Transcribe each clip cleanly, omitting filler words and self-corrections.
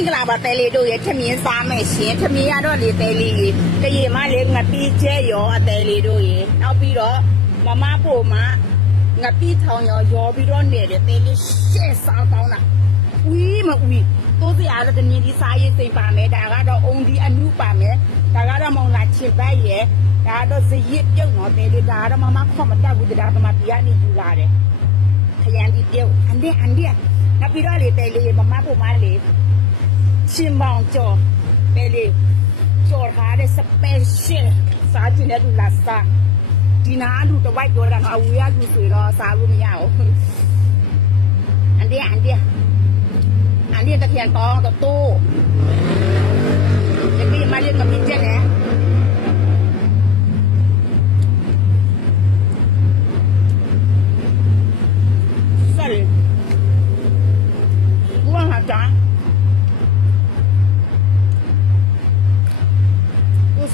င်္ဂလာပါတဲလေးတို့ရဲ့ထမင်းစားမယ်ရှင်ထမင်းရတော့လေတဲလေးကြီးတရေမလေးငပီးကျဲရောအတဲလေးတို့ရေနောက်ပြီးတော့မမဖို့မငပီးထောင်ရောပြီးတော့နေတယ်တဲလေးရှေ့စားကောင်းတာဦးမဦးတိုးစရာတော့တမင်းဒီစားရေးစိတ်ပါမယ်ဒါကတော့အုံဒီအနုပါမယ်ဒါကတော့မောင်လာချစ်ပတ်ရဲ့ဒါတော့ဇရစ်ပြုတ်တော့တဲလေးဒါကတော့မမခေါမတက်ဘူးဒါကမှပြရနေယူလာတယ်ခရမ်းဒီပြုတ်အန်ဒီနောက်ပြီးတော့လေတဲလေးမမဖို့မလေးရှင်မောင်ကျော်ပဲလေကျော်ထားတဲ့ special စားကြည့်တဲ့လူလာစားဒီနာလူတဝိုက်ပြောတာတော့အဝေးရလူဆိုတော့စားလို့မရဘူးအန်ဒီတထန်တောင်းတော့တိုးဒီမလေးကမင်းကျနေsorry ဘူးဟာတာ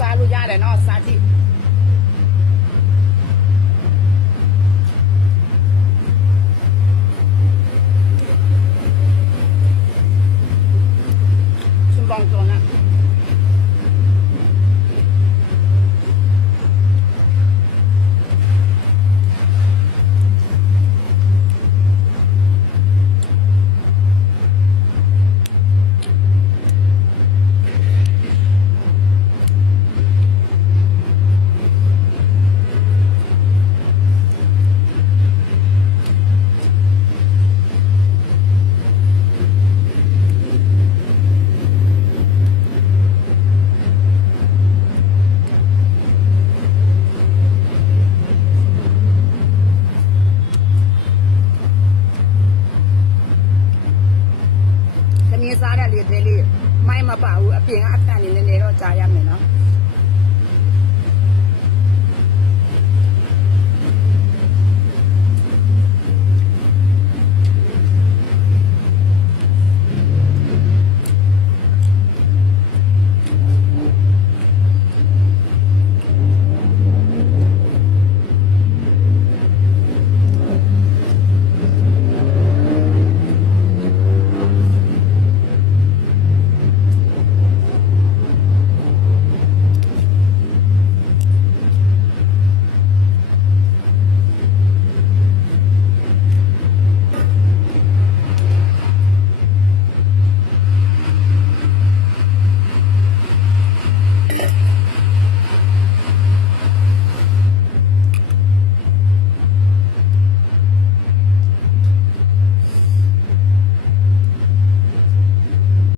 စားလို့ရတယ်နော်စားကြည့်ရှင်ပေါင်းတော့နော်စားရလေသေးလေးမိုင်းမပါဘူးအပြင်ကအတန်နေနေတော့ကြာရမယ်နော်